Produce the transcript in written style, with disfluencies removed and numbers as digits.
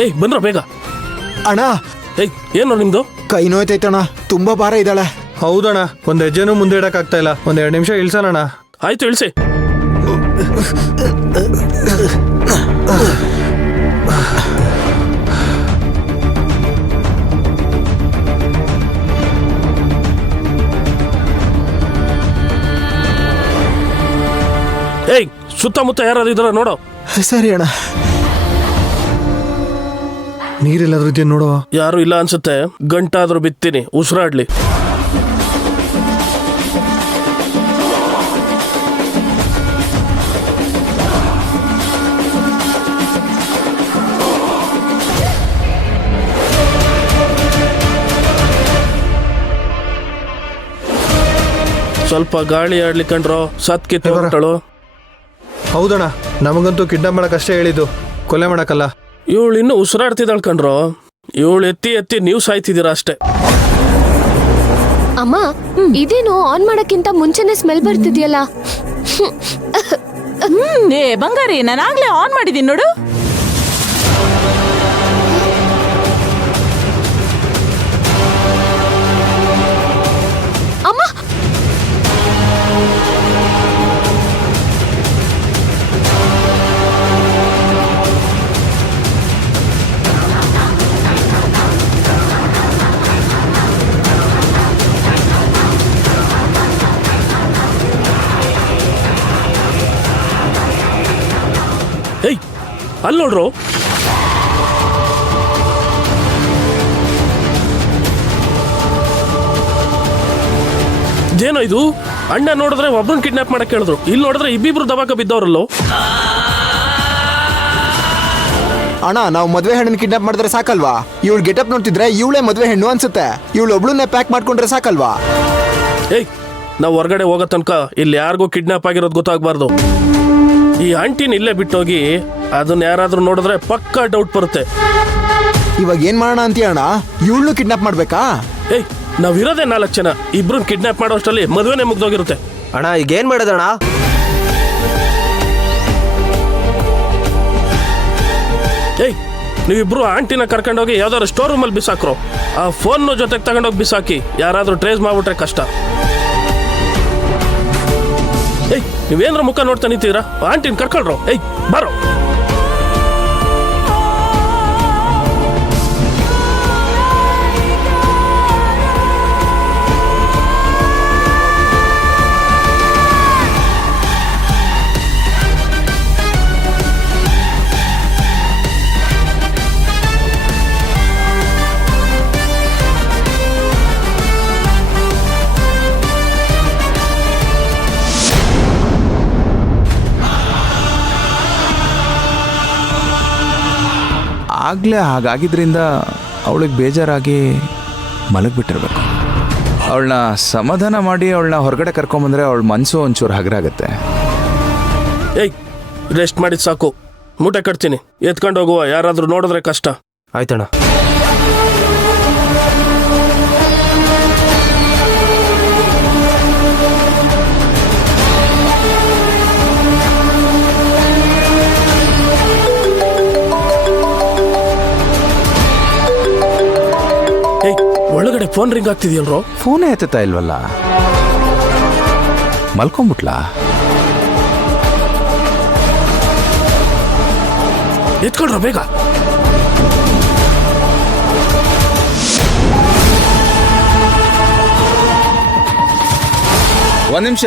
ಏಯ್ ಬಂದ್ರ ಬೇಗ. ಅಣ್ಣ ಏಯ್ ಏನೋ ನಿಮ್ದು? ಕೈ ನೋಯ್ತೈತಣ್ಣ, ತುಂಬಾ ಭಾರ ಇದ್ದಾಳೆ. ಹೌದಣ್ಣ, ಒಂದ್ ಹೆಜ್ಜೆನೂ ಮುಂದೆ ಇಡಕ್ಕಾಗ್ತಾ ಇಲ್ಲ. ಒಂದ್ 2 ನಿಮಿಷ ಇಳ್ಸೋಣ. ಆಯ್ತು ಇಳಿಸಿ. ಏಯ್ ಸುತ್ತಮುತ್ತ ಯಾರಾದ್ರು ಇದಾರ ನೋಡೋ. ಸರಿ ಅಣ್ಣ. ನೀರೆಲ್ಲಾದ್ರೂ ಇದೆಯಾ ನೋಡೋ. ಯಾರು ಇಲ್ಲ ಅನ್ಸುತ್ತೆ. ಗಂಟಾದ್ರೂ ಬಿತ್ತೀನಿ, ಉಸಿರಾಡ್ಲಿ. ಸ್ವಲ್ಪ ಗಾಳಿ ಆಡ್ಲಿಕ್ಕಂಡ್ರೋ ಸತ್ ಕಿತ್ತಳು. ಹೌದಣ್ಣ, ನಮಗಂತೂ ಕಿಡ್ನಾಪ್ ಮಾಡಕ್ ಅಷ್ಟೇ ಹೇಳಿದ್ದು, ಕೊಲೆ ಮಾಡಕ್ಕಲ್ಲ. ಇವಳು ಇನ್ನು ಉಸಿರಾಡ್ತಿದ್ದಾಳ್ ಕಣ್ರೋ. ಇವಳು ಎತ್ತಿ ಎತ್ತಿ ನೀವು ಸಾಯ್ತಿದ್ದೀರಾ ಅಷ್ಟೇ. ಅಮ್ಮ, ಇದೇನು ಆನ್ ಮಾಡಕ್ಕಿಂತ ಮುಂಚೆನೆ ಸ್ಮೆಲ್ ಬರ್ತಿದ್ಯಲ್ಲ. ಏ ಬಂಗಾರಿ, ನಾನಾಗ್ಲೇ ಆನ್ ಮಾಡಿದೀನಿ ನೋಡು. ಅಮ್ಮ, ಏಯ್ ಅಲ್ಲಿ ನೋಡ್ರು. ಏನೋ ಇದು? ಅಣ್ಣ ನೋಡಿದ್ರೆ ಒಬ್ಬರನ್ನ ಕಿಡ್ನಾಪ್ ಮಾಡಕ್ ಹೇಳಿದ್ರು, ಇಲ್ಲಿ ನೋಡಿದ್ರೆ ಇಬ್ಬಿಬ್ರು ದಬಾಕ ಬಿದ್ದವ್ರಲ್ಲೋ. ಅಣ್ಣ, ನಾವು ಮದ್ವೆ ಹೆಣ್ಣನ್ ಕಿಡ್ನಾಪ್ ಮಾಡಿದ್ರೆ ಸಾಕಲ್ವಾ? ಇವಳು ಗೆಟಪ್ ನೋಡ್ತಿದ್ರೆ ಇವಳೇ ಮದ್ವೆ ಹೆಣ್ಣು ಅನ್ಸುತ್ತೆ. ಇವಳು ಒಬ್ಳನ್ನೇ ಪ್ಯಾಕ್ ಮಾಡ್ಕೊಂಡ್ರೆ ಸಾಕಲ್ವಾ? ಏಯ್, ನಾವು ಹೊರಗಡೆ ಹೋಗೋ ತನಕ ಇಲ್ಲಿ ಯಾರಿಗೂ ಕಿಡ್ನಾಪ್ ಆಗಿರೋದು ಗೊತ್ತಾಗಬಾರ್ದು. ಈ ಆಂಟಿನ ಇಲ್ಲೇ ಬಿಟ್ಟೋಗಿ ಅದನ್ನ ಯಾರಾದ್ರೂ ನೋಡಿದ್ರೆ ಪಕ್ಕಾ ಡೌಟ್ ಬರುತ್ತೆ. ಇವಾಗ ಏನ್ ಮಾಡೋಣ ಅಂತೀಯ ಅಣ್ಣ? ಇವಳನ್ನು ಕಿಡ್ನಾಪ್ ಮಾಡ್ಬೇಕಾ? ಏಯ್, ನಾವಿರೋದೇ 4 ಜನ. ಇಬ್ರನ್ನ ಕಿಡ್ನಾಪ್ ಮಾಡೋಷ್ಟರಲ್ಲಿ ಮದುವೆನೇ ಮುಗ್ದೋಗಿರುತ್ತೆ. ಅಣ್ಣ, ಈಗ ಏನ್ ಮಾಡೋದಣ್ಣ? ಏಯ್, ನೀವಿಬ್ರು ಆಂಟಿನ ಕರ್ಕೊಂಡೋಗಿ ಯಾವ್ದಾದ್ರು ಸ್ಟೋರ್ ರೂಮಲ್ಲಿ ಬಿಸಾಕ್ರು. ಆ ಫೋನ್ ಜೊತೆಗೆ ತಗೊಂಡೋಗಿ ಬಿಸಾಕಿ. ಯಾರಾದ್ರೂ ಟ್ರೇಸ್ ಮಾಡ್ಬಿಟ್ರೆ ಕಷ್ಟ. ಏಯ್, ನೀವೇನ್ರ ಮುಖ ನೋಡ್ತಾ ನಿಂತಿದ್ದೀರಾ? ಆಂಟಿನ ಕರ್ಕೊಳ್ರು. ಏಯ್ ಬಾರೋ. ಆಗಲೇ ಹಾಗಾಗಿದ್ರಿಂದ ಅವಳಿಗೆ ಬೇಜಾರಾಗಿ ಮಲಗಿಬಿಟ್ಟಿರ್ಬೇಕು. ಅವಳನ್ನ ಸಮಾಧಾನ ಮಾಡಿ ಅವಳನ್ನ ಹೊರಗಡೆ ಕರ್ಕೊಂಬಂದ್ರೆ ಅವಳ ಮನಸ್ಸು ಒಂಚೂರು ಹಗರಾಗತ್ತೆ. ಏಯ್, ರೆಸ್ಟ್ ಮಾಡಿದ್ ಸಾಕು. ಮೂಟೆ ಕಟ್ತೀನಿ, ಎತ್ಕೊಂಡು ಹೋಗುವ. ಯಾರಾದ್ರೂ ನೋಡಿದ್ರೆ ಕಷ್ಟ. ಆಯ್ತಣ್ಣ. ಏಯ್, ಒಳಗಡೆ ಫೋನ್ ರಿಂಗ್ ಆಗ್ತಿದ್ಯಲ್ರೋ. ಫೋನೇ ಎತ್ತುತ್ತಾ ಇಲ್ವಲ್ಲ? ಮಲ್ಕೊಂಬಿಟ್ಲಾ? ಎತ್ಕೊಳ್ರ ಬೇಗ. ಒಂದ್ ನಿಮಿಷ.